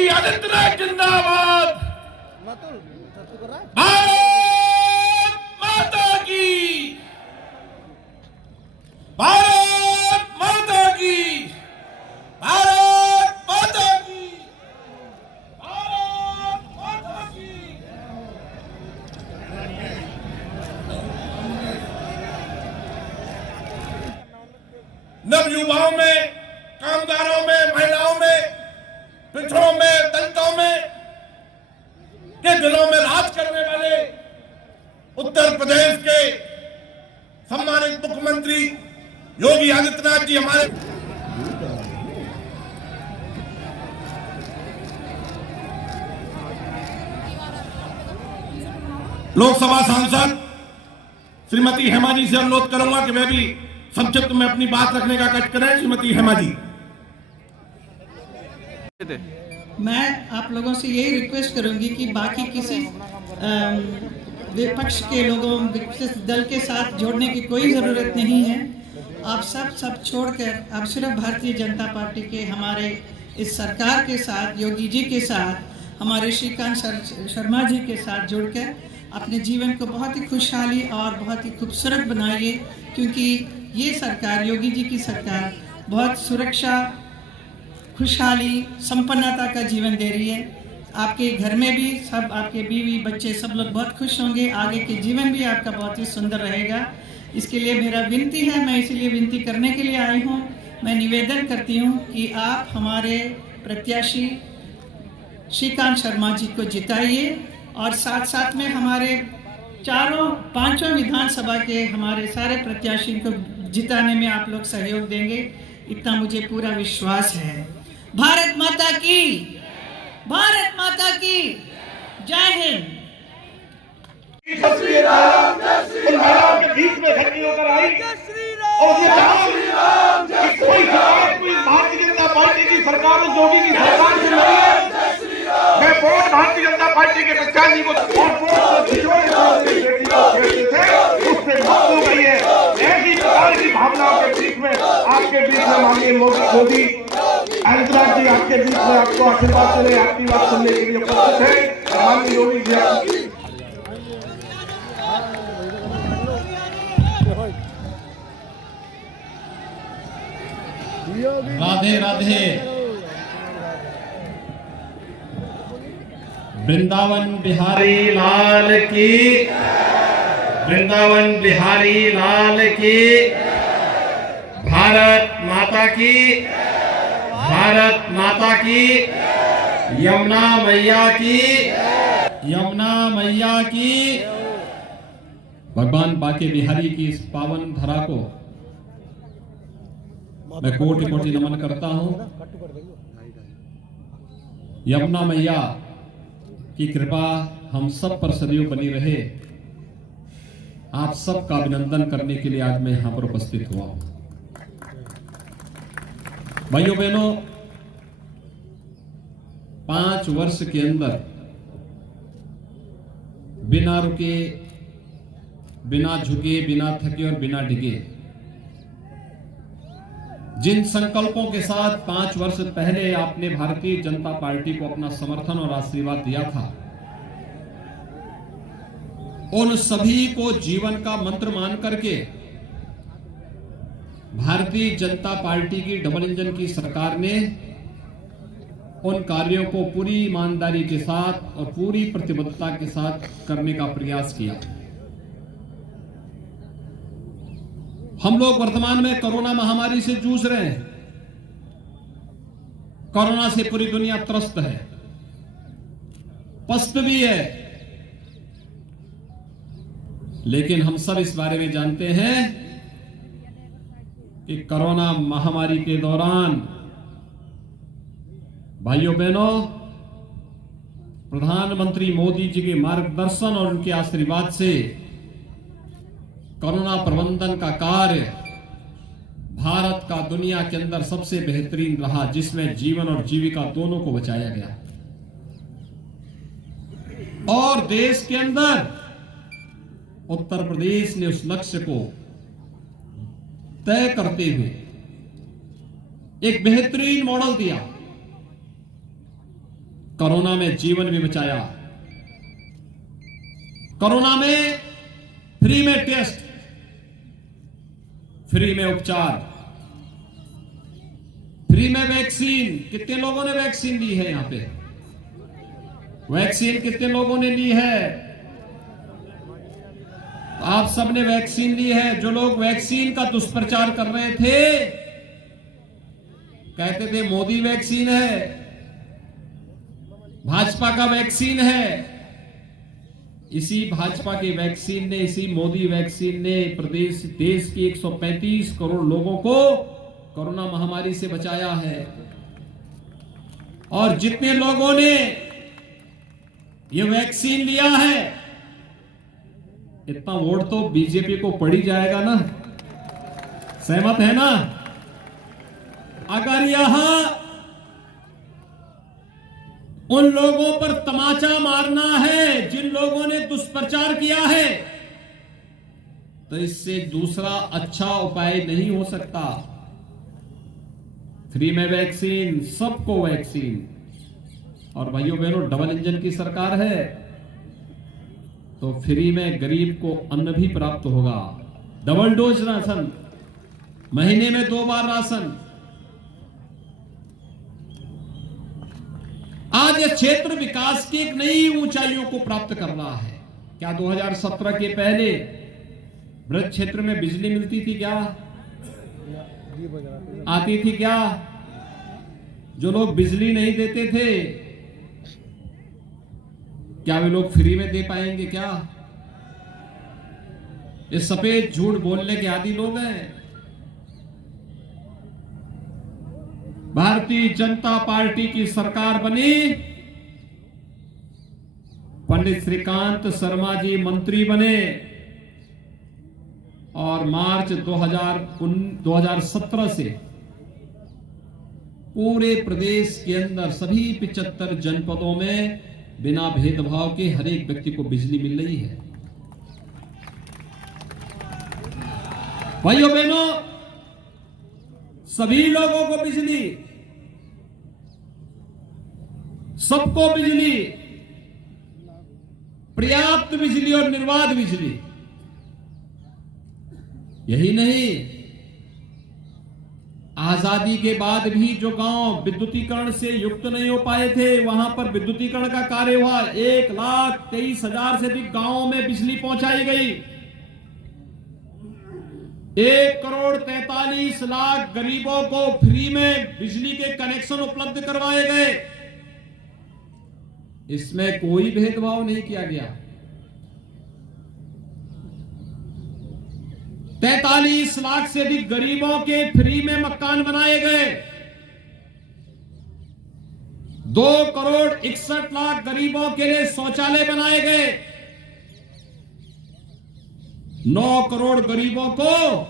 योगी आदित्यनाथ जिंदाबाद। भारत माता की, भारत माता की, भारत माता की, भारत माता की। नवयुवाओं में, कामगारों में, महिलाओं में, पिछड़ों में, दलितों में के दिलों में राज करने वाले उत्तर प्रदेश के सम्मानित मुख्यमंत्री योगी आदित्यनाथ जी हमारे लोकसभा सांसद श्रीमती हेमा जी से अनुरोध करूंगा कि वे भी संक्षिप्त में अपनी बात रखने का कष्ट करें। श्रीमती हेमा जी। मैं आप लोगों से यही रिक्वेस्ट करूंगी कि बाकी किसी विपक्ष के लोगों, विपक्ष दल के साथ जोड़ने की कोई ज़रूरत नहीं है। आप सब छोड़कर आप सिर्फ भारतीय जनता पार्टी के हमारे इस सरकार के साथ, योगी जी के साथ, हमारे श्रीकांत शर्मा जी के साथ जुड़कर अपने जीवन को बहुत ही खुशहाली और बहुत ही खूबसूरत बनाइए, क्योंकि ये सरकार, योगी जी की सरकार, बहुत सुरक्षा, खुशहाली, संपन्नता का जीवन दे रही है। आपके घर में भी सब, आपके बीवी बच्चे सब लोग बहुत खुश होंगे। आगे के जीवन भी आपका बहुत ही सुंदर रहेगा। इसके लिए मेरा विनती है, मैं इसीलिए विनती करने के लिए आई हूँ। मैं निवेदन करती हूँ कि आप हमारे प्रत्याशी श्रीकांत शर्मा जी को जिताइए और साथ साथ में हमारे पांचों विधानसभा के हमारे सारे प्रत्याशी को जिताने में आप लोग सहयोग देंगे, इतना मुझे पूरा विश्वास है। भारत माता की, भारत माता की जय हिंद। जय श्री राम, जय श्री राम के बीच में खड़ी होकर आई और ये कहा कि कोई सरकार, कोई भारतीय जनता पार्टी की सरकार, योगी की सरकार से नहीं है। मैं वोट भारतीय जनता पार्टी के प्रत्याशी को उससे मुक्त हो गई है। ऐसी प्रकार की भावनाओं के बीच में, आपके बीच में माननीय मोदी आदित्यनाथ जी आपके बीच में आपको आशीर्वाद चले, आपकी बात सुनने के लिए उपस्थित है। माननीय योगी जी, राधे राधे। वृंदावन बिहारी लाल की, वृंदावन बिहारी लाल की, भारत माता की, भारत माता की, यमुना मैया की, यमुना मैया की। भगवान बाके बिहारी की इस पावन धरा को मैं कोटि कोटि नमन करता हूं। यमुना मैया की कृपा हम सब पर सदैव बनी रहे। आप सबका अभिनंदन करने के लिए आज मैं यहां पर उपस्थित हुआ हूं। भाइयों बहनों, 5 वर्ष के अंदर बिना रुके, बिना झुके, बिना थके और बिना डिगे, जिन संकल्पों के साथ 5 वर्ष पहले आपने भारतीय जनता पार्टी को अपना समर्थन और आशीर्वाद दिया था, उन सभी को जीवन का मंत्र मान करके भारतीय जनता पार्टी की डबल इंजन की सरकार ने उन कार्यों को पूरी ईमानदारी के साथ और पूरी प्रतिबद्धता के साथ करने का प्रयास किया। हम लोग वर्तमान में कोरोना महामारी से जूझ रहे हैं। कोरोना से पूरी दुनिया त्रस्त है, पस्त भी है, लेकिन हम सब इस बारे में जानते हैं कि कोरोना महामारी के दौरान भाइयों बहनों, प्रधानमंत्री मोदी जी के मार्गदर्शन और उनके आशीर्वाद से कोरोना प्रबंधन का कार्य भारत का दुनिया के अंदर सबसे बेहतरीन रहा, जिसमें जीवन और जीविका दोनों को बचाया गया। और देश के अंदर उत्तर प्रदेश ने उस लक्ष्य को तय करते हुए एक बेहतरीन मॉडल दिया। कोरोना में जीवन भी बचाया। कोरोना में फ्री में टेस्ट, फ्री में उपचार, फ्री में वैक्सीन। कितने लोगों ने वैक्सीन ली है? यहां पे वैक्सीन कितने लोगों ने ली है? तो आप सबने वैक्सीन ली है। जो लोग वैक्सीन का दुष्प्रचार कर रहे थे, कहते थे मोदी वैक्सीन है, भाजपा का वैक्सीन है, इसी भाजपा की वैक्सीन ने, इसी मोदी वैक्सीन ने देश की 135 करोड़ लोगों को कोरोना महामारी से बचाया है। और जितने लोगों ने ये वैक्सीन लिया है, इतना वोट तो बीजेपी को पड़ ही जाएगा ना। सहमत है ना? अगर यहां उन लोगों पर तमाचा मारना है जिन लोगों ने दुष्प्रचार किया है, तो इससे दूसरा अच्छा उपाय नहीं हो सकता। फ्री में वैक्सीन, सबको वैक्सीन। और भाइयों बहनों, डबल इंजन की सरकार है, तो फ्री में गरीब को अन्न भी प्राप्त होगा। डबल डोज राशन, महीने में 2 बार राशन। आज यह क्षेत्र विकास की एक नई ऊंचाइयों को प्राप्त कर रहा है। क्या 2017 के पहले ब्रज क्षेत्र में बिजली मिलती थी? क्या आती थी? क्या जो लोग बिजली नहीं देते थे, क्या वे लोग फ्री में दे पाएंगे? क्या ये सफेद झूठ बोलने के आदी लोग हैं। भारतीय जनता पार्टी की सरकार बनी, पंडित श्रीकांत शर्मा जी मंत्री बने, और मार्च 2017 से पूरे प्रदेश के अंदर सभी 75 जनपदों में बिना भेदभाव के हर एक व्यक्ति को बिजली मिल रही है। भाइयों बहनों, सभी लोगों को बिजली, सबको बिजली, पर्याप्त बिजली और निर्बाध बिजली। यही नहीं, आजादी के बाद भी जो गांव विद्युतीकरण से युक्त नहीं हो पाए थे, वहां पर विद्युतीकरण का कार्य हुआ। 1,23,000 से अधिक गांवों में बिजली पहुंचाई गई। 1,43,00,000 गरीबों को फ्री में बिजली के कनेक्शन उपलब्ध करवाए गए। इसमें कोई भेदभाव नहीं किया गया। 43 लाख से अधिक गरीबों के फ्री में मकान बनाए गए। 2,61,00,000 गरीबों के लिए शौचालय बनाए गए। 9 करोड़ गरीबों को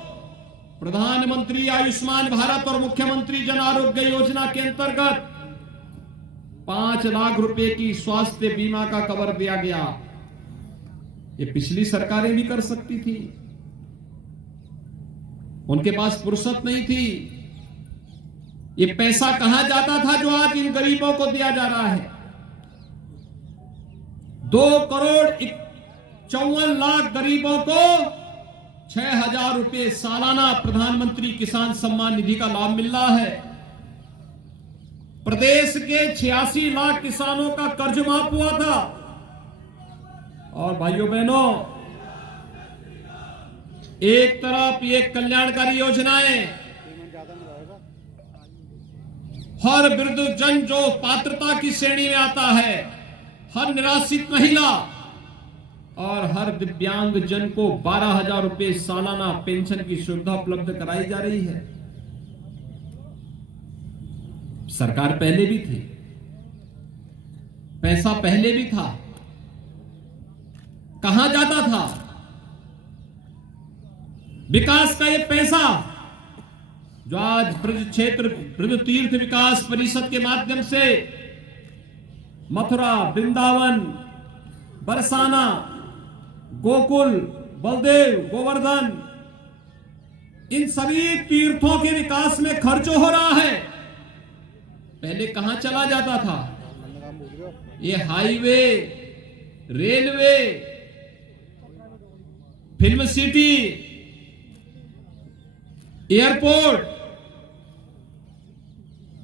प्रधानमंत्री आयुष्मान भारत और मुख्यमंत्री जन आरोग्य योजना के अंतर्गत 5 लाख रुपए की स्वास्थ्य बीमा का कवर दिया गया। ये पिछली सरकारें भी कर सकती थी, उनके पास फुर्सत नहीं थी। ये पैसा कहां जाता था जो आज इन गरीबों को दिया जा रहा है? 2,54,00,000 गरीबों को 6,000 रुपए सालाना प्रधानमंत्री किसान सम्मान निधि का लाभ मिल रहा है। प्रदेश के 86 लाख किसानों का कर्ज माफ हुआ था। और भाइयों बहनों, एक तरफ ये कल्याणकारी योजनाएं, हर वृद्धजन जो पात्रता की श्रेणी में आता है, हर निराश्रित महिला और हर दिव्यांग जन को 12,000 रुपए सालाना पेंशन की सुविधा उपलब्ध कराई जा रही है। सरकार पहले भी थी, पैसा पहले भी था, कहां जाता था विकास का ये पैसा जो आज ब्रज क्षेत्र ब्रज तीर्थ विकास परिषद के माध्यम से मथुरा, वृंदावन, बरसाना, गोकुल, बलदेव, गोवर्धन, इन सभी तीर्थों के विकास में खर्च हो रहा है। पहले कहां चला जाता था? ये highway, railway, film city, airport,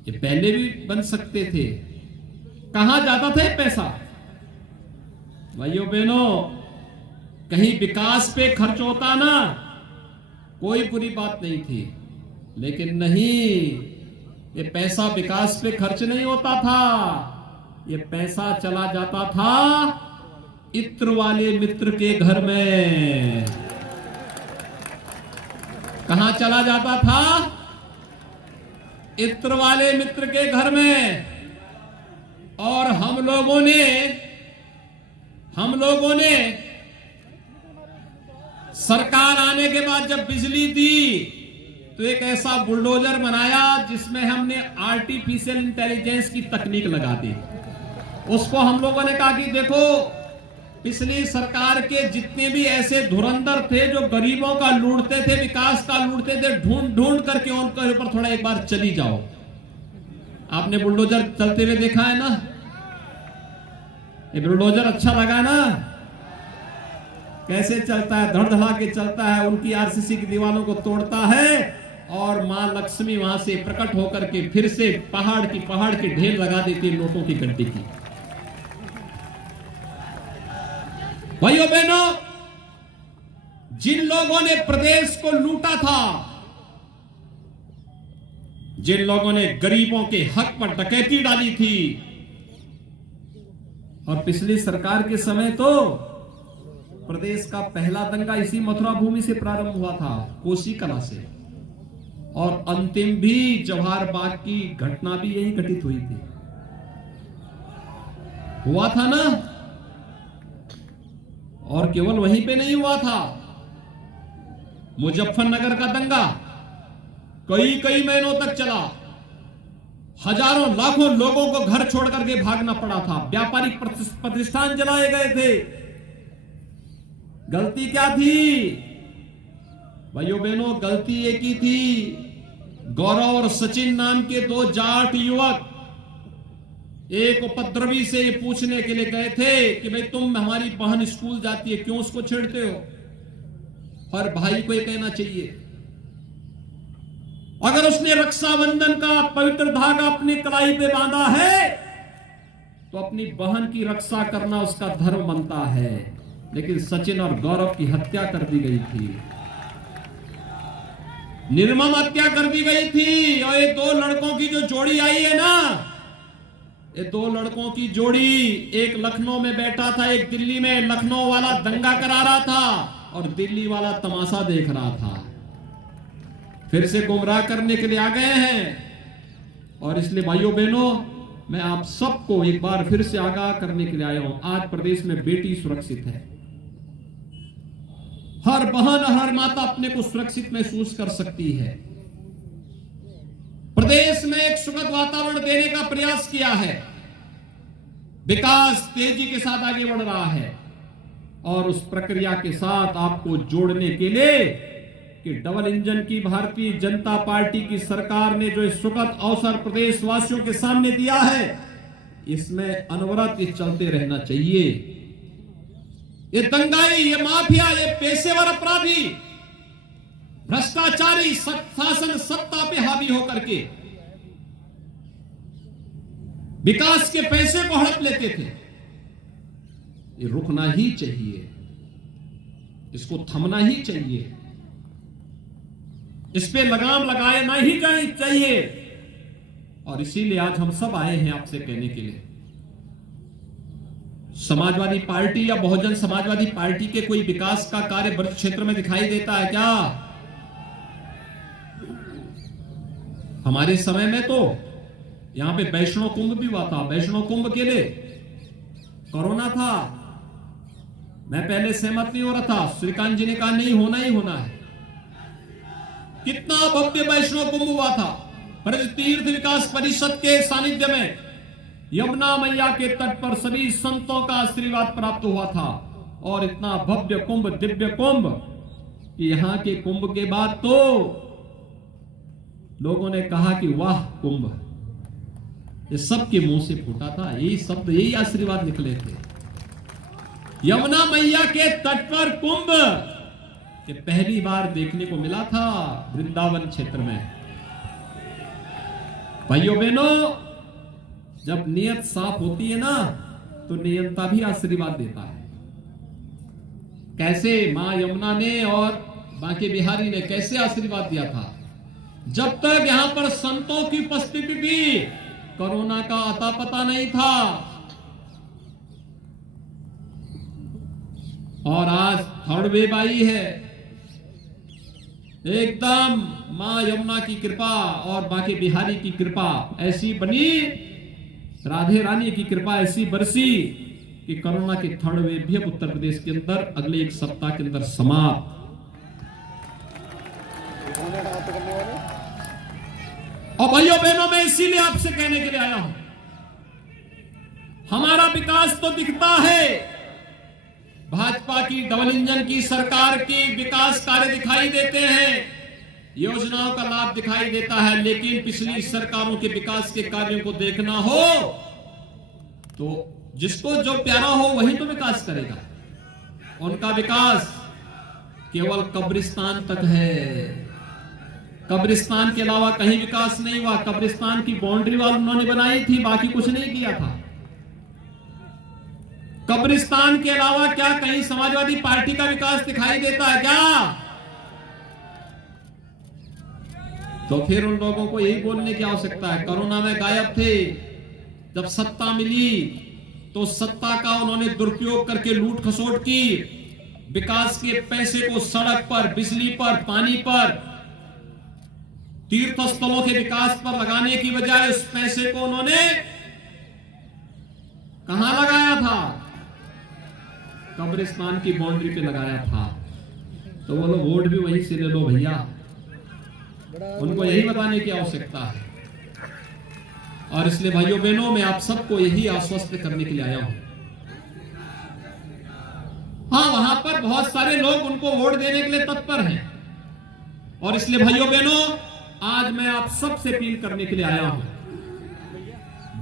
ये पहले भी बन सकते थे। कहां जाता था ये पैसा? भाइयों बहनों, कहीं विकास पे खर्च होता ना, कोई बुरी बात नहीं थी, लेकिन नहीं, ये पैसा विकास पे खर्च नहीं होता था। ये पैसा चला जाता था इत्र वाले मित्र के घर में। कहां चला जाता था? इत्र वाले मित्र के घर में। और हम लोगों ने सरकार आने के बाद जब बिजली दी तो एक ऐसा बुलडोजर बनाया जिसमें हमने आर्टिफिशियल इंटेलिजेंस की तकनीक लगा दी। उसको हम लोगों ने कहा कि देखो, पिछली सरकार के जितने भी ऐसे धुरंधर थे जो गरीबों का लूटते थे, विकास का लूटते थे, ढूंढ ढूंढ करके उनके ऊपर थोड़ा एक बार चली जाओ। आपने बुलडोजर चलते हुए देखा है ना? ये बुलडोजर अच्छा लगा ना? कैसे चलता है? धड़ धड़ा के चलता है, उनकी आरसीसी की दीवारों को तोड़ता है और मां लक्ष्मी वहां से प्रकट होकर के फिर से पहाड़ के ढेर लगा देती है नोटों की गड्डी की। भाइयों बहनों, जिन लोगों ने प्रदेश को लूटा था, जिन लोगों ने गरीबों के हक पर डकैती डाली थी, और पिछली सरकार के समय तो प्रदेश का पहला दंगा इसी मथुरा भूमि से प्रारंभ हुआ था, कोसी कला से, और अंतिम भी जवाहर बाग की घटना भी यही घटित हुई थी। हुआ था ना? और केवल वहीं पे नहीं हुआ था, मुजफ्फरनगर का दंगा कई महीनों तक चला। हजारों लाखों लोगों को घर छोड़ करके भागना पड़ा था। व्यापारिक प्रतिष्ठान जलाए गए थे। गलती क्या थी? भाइयों बहनों, गलती एक ही थी। गौरव और सचिन नाम के दो जाट युवक एक उपद्रवी से ये पूछने के लिए गए थे कि भाई, तुम, हमारी बहन स्कूल जाती है, क्यों उसको छेड़ते हो? हर भाई को ये कहना चाहिए, अगर उसने रक्षाबंधन का पवित्र धागा अपनी कलाई पे बांधा है तो अपनी बहन की रक्षा करना उसका धर्म बनता है। लेकिन सचिन और गौरव की हत्या कर दी गई थी, निर्मम हत्या कर दी गई थी। और ये दो लड़कों की जो जोड़ी आई है ना, ये दो लड़कों की जोड़ी, एक लखनऊ में बैठा था, एक दिल्ली में। लखनऊ वाला दंगा करा रहा था और दिल्ली वाला तमाशा देख रहा था। फिर से गुमराह करने के लिए आ गए हैं। और इसलिए भाइयों बहनों, मैं आप सबको एक बार फिर से आगाह करने के लिए आया हूं। आज प्रदेश में बेटी सुरक्षित है। हर बहन, हर माता अपने को सुरक्षित महसूस कर सकती है। प्रदेश में एक सुखद वातावरण देने का प्रयास किया है। विकास तेजी के साथ आगे बढ़ रहा है और उस प्रक्रिया के साथ आपको जोड़ने के लिए कि डबल इंजन की भारतीय जनता पार्टी की सरकार ने जो इस सुखद अवसर प्रदेशवासियों के सामने दिया है, इसमें अनवरत ये चलते रहना चाहिए। ये दंगाई, ये माफिया, ये पेशेवर अपराधी, भ्रष्टाचारी शासन सत्ता पे हावी होकर के विकास के पैसे को हड़प लेते थे, ये रुकना ही चाहिए, इसको थमना ही चाहिए, इस पे लगाम लगाना ही चाहिए। और इसीलिए आज हम सब आए हैं आपसे कहने के लिए, समाजवादी पार्टी या बहुजन समाजवादी पार्टी के कोई विकास का कार्य ब्रज क्षेत्र में दिखाई देता है क्या? हमारे समय में तो यहां पे वैष्णो कुंभ भी हुआ था। वैष्णो कुंभ के लिए कोरोना था, मैं पहले सहमत नहीं हो रहा था। श्रीकांत जी ने कहा नहीं, होना ही होना है। कितना भव्य वैष्णो कुंभ हुआ था। ब्रज तीर्थ विकास परिषद के सानिध्य में यमुना मैया के तट पर सभी संतों का आशीर्वाद प्राप्त हुआ था। और इतना भव्य कुंभ, दिव्य कुंभ, कि यहां के कुंभ के बाद तो लोगों ने कहा कि वाह कुंभ, ये सबके मुंह से फूटा था, यही शब्द, यही आशीर्वाद निकले थे। यमुना मैया के तट पर कुंभ ये पहली बार देखने को मिला था वृंदावन क्षेत्र में। भाइयों बहनों, जब नियत साफ होती है ना तो नियंता भी आशीर्वाद देता है। कैसे मां यमुना ने और बांके बिहारी ने कैसे आशीर्वाद दिया था? जब तक यहां पर संतों की उपस्थिति थी, कोरोना का अता पता नहीं था। और आज थर्ड वेव आई है। एकदम मां यमुना की कृपा और बांके बिहारी की कृपा ऐसी बनी, राधे रानी की कृपा ऐसी बरसी कि कोरोना की थर्ड वेव भी अब उत्तर प्रदेश के अंदर अगले एक सप्ताह के अंदर समाप्त। और भाइयों बहनों, मैं इसीलिए आपसे कहने के लिए आया हूं, हमारा विकास तो दिखता है, भाजपा की डबल इंजन की सरकार की विकास कार्य दिखाई देते हैं, योजनाओं का लाभ दिखाई देता है, लेकिन पिछली सरकारों के विकास के कार्यों को देखना हो तो जिसको जो प्यारा हो वही तो विकास करेगा। उनका विकास केवल कब्रिस्तान तक है, कब्रिस्तान के अलावा कहीं विकास नहीं हुआ। कब्रिस्तान की बाउंड्री वाल उन्होंने बनाई थी, बाकी कुछ नहीं किया था। कब्रिस्तान के अलावा क्या कहीं समाजवादी पार्टी का विकास दिखाई देता है क्या? तो फिर उन लोगों को यही बोलने की आवश्यकता है, कोरोना में गायब थे, जब सत्ता मिली तो सत्ता का उन्होंने दुरुपयोग करके लूट खसोट की, विकास के पैसे को सड़क पर, बिजली पर, पानी पर, तीर्थ स्थलों के विकास पर लगाने की बजाय उस पैसे को उन्होंने कहां लगाया था? कब्रिस्तान की बाउंड्री पे लगाया था। तो वो लोग वोट भी वहीं से ले लो भैया, उनको यही बताने की आवश्यकता है। और इसलिए भाइयों बहनों, मैं आप सबको यही आश्वस्त करने के लिए आया हूं। हाँ, वहां पर बहुत सारे लोग उनको वोट देने के लिए तत्पर हैं, और इसलिए भाइयों बहनों, आज मैं आप सबसे अपील करने के लिए आया हूं,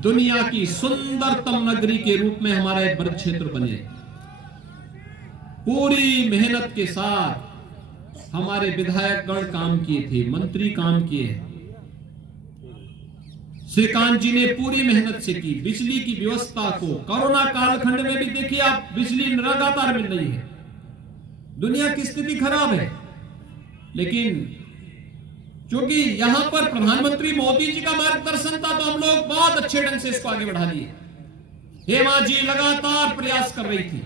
दुनिया की सुंदरतम नगरी के रूप में हमारा एक ब्रज क्षेत्र बने। पूरी मेहनत के साथ हमारे विधायकगण काम किए थे, मंत्री काम किए, श्रीकांत जी ने पूरी मेहनत से की। बिजली की व्यवस्था को कोरोना कालखंड में भी देखिए आप, बिजली लगातार मिल रही है। दुनिया की स्थिति खराब है, लेकिन क्योंकि यहां पर प्रधानमंत्री मोदी जी का मार्गदर्शन था तो हम लोग बहुत अच्छे ढंग से इसको आगे बढ़ा लिए। हेमा जी लगातार प्रयास कर रही थी,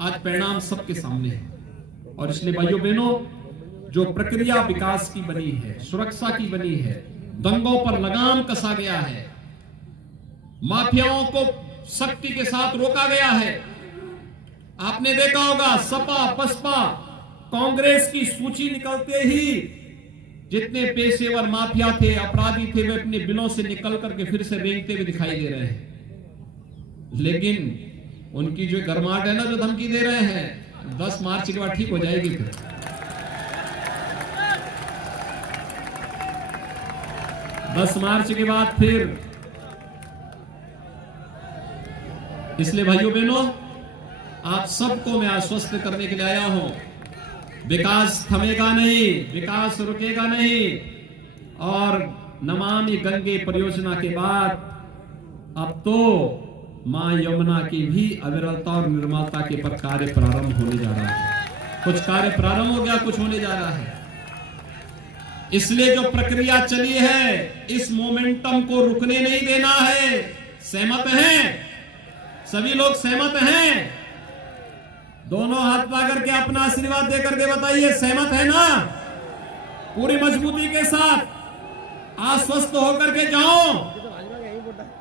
आज परिणाम सबके सामने है। और इसलिए भाइयों बहनों, जो प्रक्रिया विकास की बनी है, सुरक्षा की बनी है, दंगों पर लगाम कसा गया है, माफियाओं को सख्ती के साथ रोका गया है। आपने देखा होगा सपा, बसपा, कांग्रेस की सूची निकलते ही जितने पेशेवर माफिया थे, अपराधी थे, वे अपने बिलों से निकल करके फिर से रेंगते हुए दिखाई दे रहे हैं। लेकिन उनकी जो गर्माहट है ना, जो धमकी दे रहे हैं, 10 मार्च के बाद ठीक हो जाएगी। फिर 10 मार्च के बाद फिर। इसलिए भाइयों बहनों, आप सबको मैं आश्वस्त करने के लिए आया हूं, विकास थमेगा नहीं, विकास रुकेगा नहीं। और नमामि गंगे परियोजना के बाद अब तो मां यमुना की भी अविरलता और निर्मलता के पर कार्य प्रारंभ होने जा रहा है। कुछ कार्य प्रारंभ हो गया, कुछ होने जा रहा है। इसलिए जो प्रक्रिया चली है, इस मोमेंटम को रुकने नहीं देना है। सहमत हैं? सभी लोग सहमत हैं? दोनों हाथ ला करके अपना आशीर्वाद दे करके बताइए, सहमत है ना? पूरी मजबूती के साथ आश्वस्त होकर के जाओ।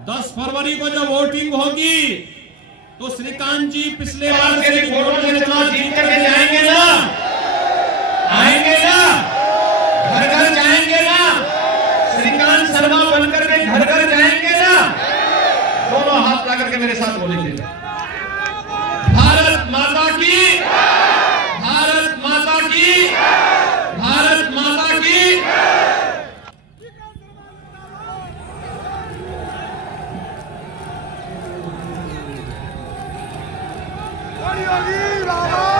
10 फरवरी को जब वोटिंग होगी तो श्रीकांत जी पिछले बार से वोट के चुनाव जीत करके जाएंगे ना? आएंगे ना? घर घर जाएंगे ना? श्रीकांत शर्मा बनकर के घर घर जाएंगे ना? दोनों हाथ ला करके मेरे साथ बोलेंगे, भारत माता की, भारत माता की, भारत माता की। योगी बाबा